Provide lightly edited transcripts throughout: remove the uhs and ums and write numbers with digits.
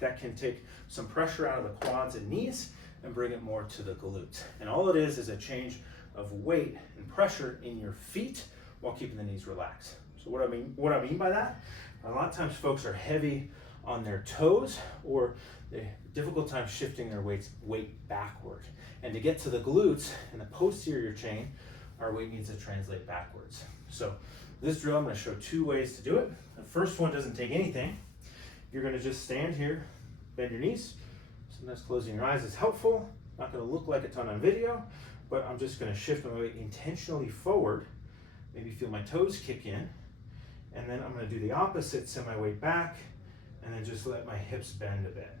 that can take some pressure out of the quads and knees and bring it more to the glutes. And all it is a change of weight and pressure in your feet while keeping the knees relaxed. So what I mean by that, a lot of times folks are heavy on their toes, or they have a difficult time shifting their weight backward. And to get to the glutes and the posterior chain, our weight needs to translate backwards. So this drill, I'm going to show 2 ways to do it. The first one doesn't take anything. You're going to just stand here, bend your knees. Sometimes closing your eyes is helpful. Not going to look like a ton on video, but I'm just going to shift my weight intentionally forward. Maybe feel my toes kick in. And then I'm going to do the opposite, send my weight back, and then just let my hips bend a bit.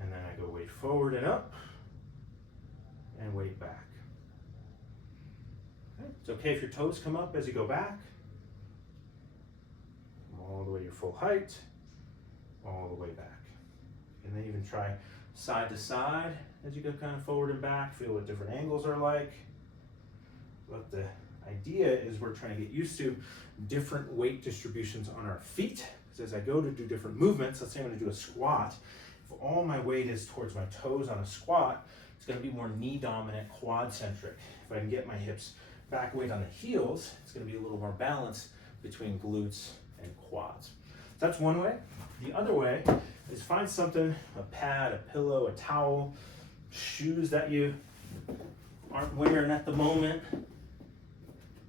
And then I go weight forward and up, and weight back. Okay. It's okay if your toes come up as you go back. All the way to your full height, all the way back. And then even try side to side as you go kind of forward and back, feel what different angles are like. But the idea is we're trying to get used to different weight distributions on our feet. Because as I go to do different movements, let's say I'm going to do a squat, if all my weight is towards my toes on a squat, it's going to be more knee dominant, quad centric. If I can get my hips back weight on the heels, it's going to be a little more balanced between glutes and quads. So that's one way. The other way is find something, a pad, a pillow, a towel, shoes that you aren't wearing at the moment,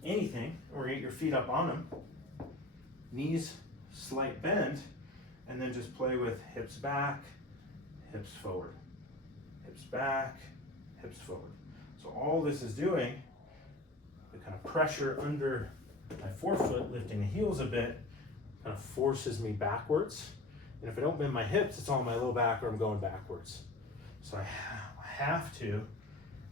anything, or get your feet up on them, knees slight bend, and then just play with hips back, hips forward, hips back, hips forward. So all this is doing, the kind of pressure under my forefoot, lifting the heels a bit, kind of forces me backwards. And if I don't bend my hips, it's all my low back or I'm going backwards. So I have to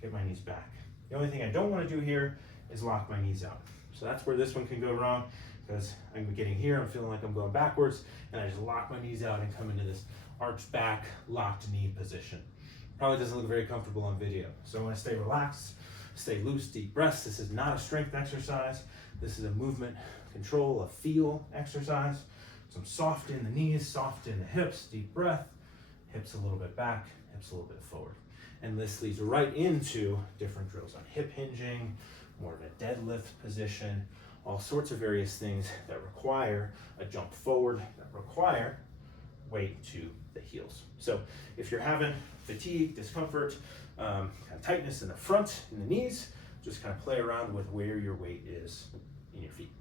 get my knees back. The only thing I don't want to do here is lock my knees out. So that's where this one can go wrong, because I'm getting here, I'm feeling like I'm going backwards, and I just lock my knees out and come into this arched back, locked knee position. Probably doesn't look very comfortable on video. So I want to stay relaxed, stay loose, deep breaths. This is not a strength exercise. This is a movement control, a feel exercise. So I'm soft in the knees, soft in the hips, deep breath, hips a little bit back, hips a little bit forward. And this leads right into different drills on hip hinging, more of a deadlift position, all sorts of various things that require a jump forward, that require weight to the heels. So if you're having fatigue, discomfort, kind of tightness in the front, in the knees, just kind of play around with where your weight is in your feet.